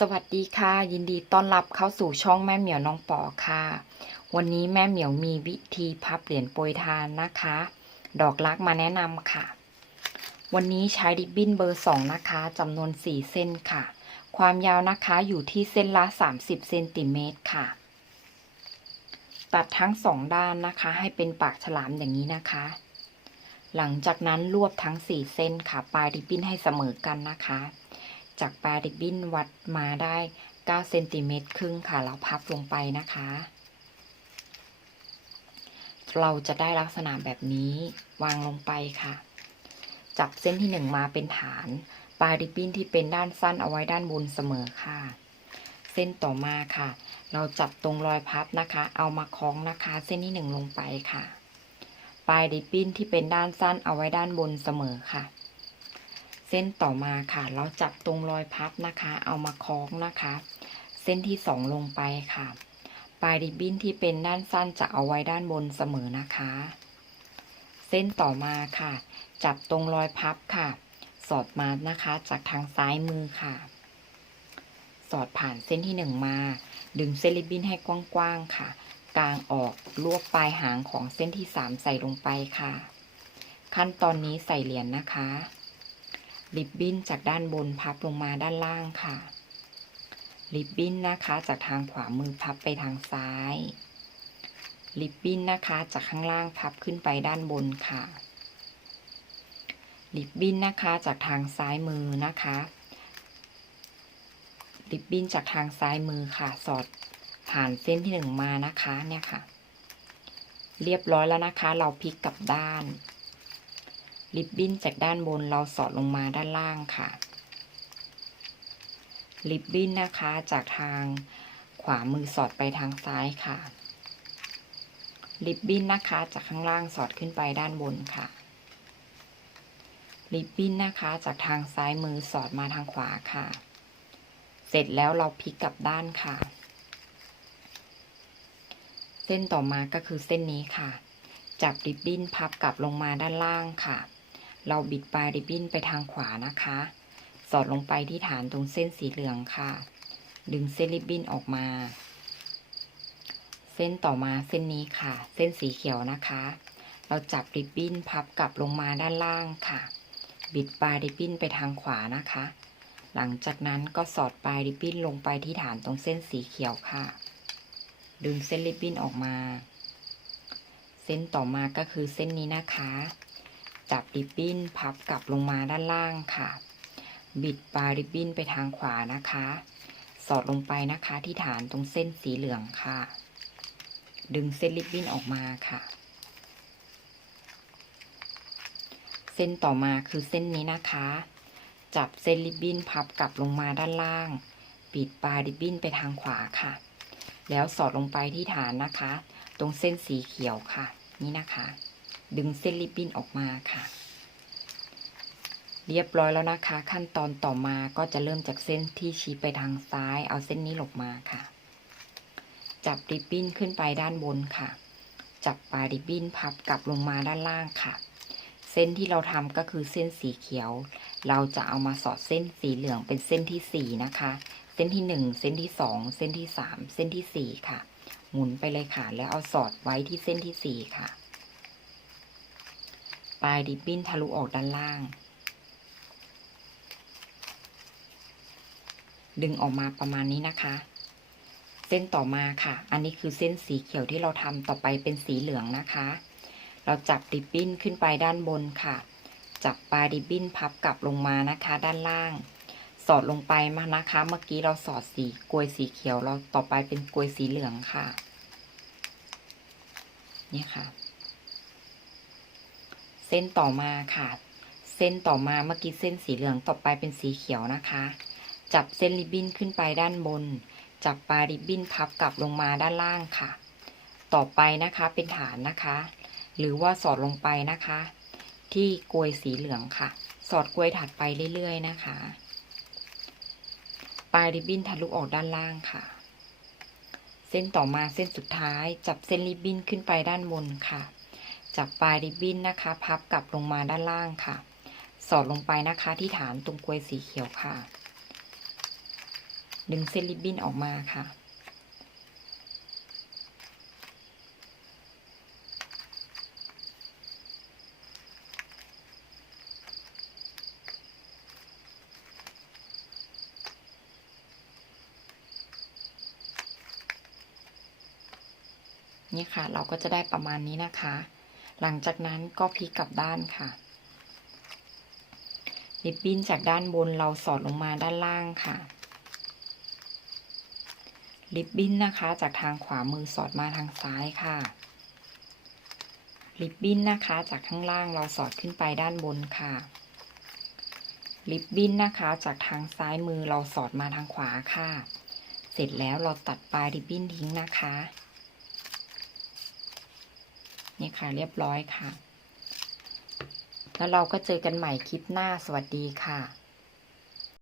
สวัสดีค่ะ ยินดีต้อนรับเข้าสู่ช่องแม่เหมียวน้องปอค่ะ วันนี้แม่เหมียวมีวิธีพับเหรียญโปรยทานนะคะ ดอกรักมาแนะนำค่ะ วันนี้ใช้ริบบิ้นเบอร์สองนะคะจำนวน4เส้นค่ะ ความยาวนะคะอยู่ที่เส้นละ30เซนติเมตรค่ะ ตัดทั้งสองด้านนะคะ ให้เป็นปากฉลามอย่างนี้นะคะ หลังจากนั้นรวบทั้ง4เส้นค่ะ ปลายริบบิ้นให้เสมอกันนะคะ จากปลายริบบิ้นวัดมาได้9เซนติเมตรครึ่งค่ะ เราพับลงไปนะคะ เราจะได้ลักษณะแบบนี้วางลงไปค่ะ จับเส้นที่ 1 มาเป็นฐาน ปลายริบบิ้นที่เป็นด้านสั้นเอาไว้ด้านบนเสมอค่ะ เส้นต่อมาค่ะ เราจับตรงรอยพับนะคะ เอามาคล้องนะคะ เส้นที่ 1 ลงไปค่ะ ปลายริบบิ้นที่เป็นด้านสั้นเอาไว้ด้านบนเสมอค่ะ ส้นต่อมาค่ะ เราจับตรงรอยพับนะคะ เอามาคล้องนะคะ เส้นที่สองลงไปค่ะ ปลายริบบิ้นที่เป็นด้านสั้นจะเอาไว้ด้านบนเสมอนะคะ เส้นต่อมาค่ะ จับตรงรอยพับค่ะ สอดมานะคะ จากทางซ้ายมือค่ะ สอดผ่านเส้นที่หนึ่งมา ดึงเส้นริบบิ้นให้กว้างๆค่ะ กลางออกรวบปลายหางของเส้นที่สามใส่ลงไปค่ะ ขั้นตอนนี้ใส่เหรียญนะคะ ริบบิ้นจากด้านบนพับลงมาด้านล่างค่ะ ริบบิ้นนะคะจากทางขวามือพับไปทางซ้าย ริบบิ้นนะคะจากข้างล่างพับขึ้นไปด้านบนค่ะ ริบบิ้นนะคะจากทางซ้ายมือนะคะ ริบบิ้นจากทางซ้ายมือค่ะ สอดผ่านเส้นที่หนึ่งมานะคะเนี่ยค่ะ เรียบร้อยแล้วนะคะ เราพลิกกลับด้าน ริบบิ้นจากด้านบนเราสอดลงมาด้านล่างค่ะ ริบบิ้นนะคะจากทางขวามือสอดไปทางซ้ายค่ะ ริบบิ้นนะคะจากข้างล่างสอดขึ้นไปด้านบนค่ะ ริบบิ้นนะคะจากทางซ้ายมือสอดมาทางขวาค่ะ เสร็จแล้วเราพลิกกลับด้านค่ะ เส้นต่อมาก็คือเส้นนี้ค่ะ จับริบบิ้นพับกลับลงมาด้านล่างค่ะ เราบิดปลายริบบิ้นไปทางขวานะคะ สอดลงไปที่ฐานตรงเส้นสีเหลืองค่ะ ดึงเส้นริบบิ้นออกมา เส้นต่อมาเส้นนี้ค่ะ เส้นสีเขียวนะคะ เราจับริบบิ้นพับกลับลงมาด้านล่างค่ะ บิดปลายริบบิ้นไปทางขวานะคะ หลังจากนั้นก็สอดปลายริบบิ้นลงไปที่ฐานตรงเส้นสีเขียวค่ะ ดึงเส้นริบบิ้นออกมา เส้นต่อมาก็คือเส้นนี้นะคะ จับริบบิ้นพับกลับลงมาด้านล่างค่ะ บิดปลายริบบิ้นไปทางขวานะคะ สอดลงไปนะคะที่ฐานตรงเส้นสีเหลืองค่ะ ดึงเส้นริบบิ้นออกมาค่ะ เส้นต่อมาคือเส้นนี้นะคะ จับเส้นริบบิ้นพับกลับลงมาด้านล่าง ปิดปลายริบบิ้นไปทางขวาค่ะ แล้วสอดลงไปที่ฐานนะคะ ตรงเส้นสีเขียวค่ะ นี่นะคะ ดึงเส้นริบบิ้นออกมาค่ะ เรียบร้อยแล้วนะคะ ขั้นตอนต่อมาก็จะเริ่มจากเส้นที่ชี้ไปทางซ้าย เอาเส้นนี้หลบมาค่ะ จับริบบิ้นขึ้นไปด้านบนค่ะ จับปลายริบบิ้นพับกลับลงมาด้านล่างค่ะ เส้นที่เราทำก็คือเส้นสีเขียว เราจะเอามาสอดเส้นสีเหลืองเป็นเส้นที่สี่นะคะ เส้นที่หนึ่งเส้นที่สองเส้นที่สามเส้นที่สี่ค่ะ หมุนไปเลยค่ะ แล้วเอาสอดไว้ที่เส้นที่สี่ค่ะ ปลายริบบิ้นทะลุออกด้านล่าง ดึงออกมาประมาณนี้นะคะ เส้นต่อมาค่ะ อันนี้คือเส้นสีเขียวที่เราทำต่อไปเป็นสีเหลืองนะคะ เราจับริบบิ้นขึ้นไปด้านบนค่ะ จับปลายริบบิ้นพับกลับลงมานะคะ ด้านล่าง สอดลงไปมานะคะ เมื่อกี้เราสอดสีกลวยสีเขียวเราต่อไปเป็นกลวยสีเหลืองค่ะ นี่ค่ะ เส้นต่อมาค่ะ เส้นต่อมาเมื่อกี้เส้นสีเหลืองต่อไปเป็นสีเขียวนะคะ จับเส้นริบบิ้นขึ้นไปด้านบน จับปลายริบบิ้นพับกลับลงมาด้านล่างค่ะ ต่อไปนะคะเป็นฐานนะคะ หรือว่าสอดลงไปนะคะ ที่กลวยสีเหลืองค่ะ สอดกลวยถัดไปเรื่อยๆนะคะ ปลายริบบิ้นทะลุออกด้านล่างค่ะ เส้นต่อมาเส้นสุดท้าย จับเส้นริบบิ้นขึ้นไปด้านบนค่ะ จับปลายริบบิ้นนะคะ พับกลับลงมาด้านล่างค่ะ สอดลงไปนะคะที่ฐานตรงกลวยสีเขียวค่ะ ดึงเส้นริบบิ้นออกมาค่ะ นี่ค่ะ เราก็จะได้ประมาณนี้นะคะ หลังจากนั้นก็พลิกกลับด้านค่ะริบบิ้นจากด้านบนเราสอดลงมาด้านล่างค่ะริบบิ้นนะคะจากทางขวามือสอดมาทางซ้ายค่ะริบบิ้นนะคะจากข้างล่างเราสอดขึ้นไปด้านบนค่ะริบบิ้นนะคะจากทางซ้ายมือเราสอดมาทางขวาค่ะ เสร็จแล้วเราตัดปลายริบบิ้นทิ้งนะคะ นี่ค่ะ เรียบร้อยค่ะ แล้วเราก็เจอกันใหม่คลิปหน้าสวัสดีค่ะ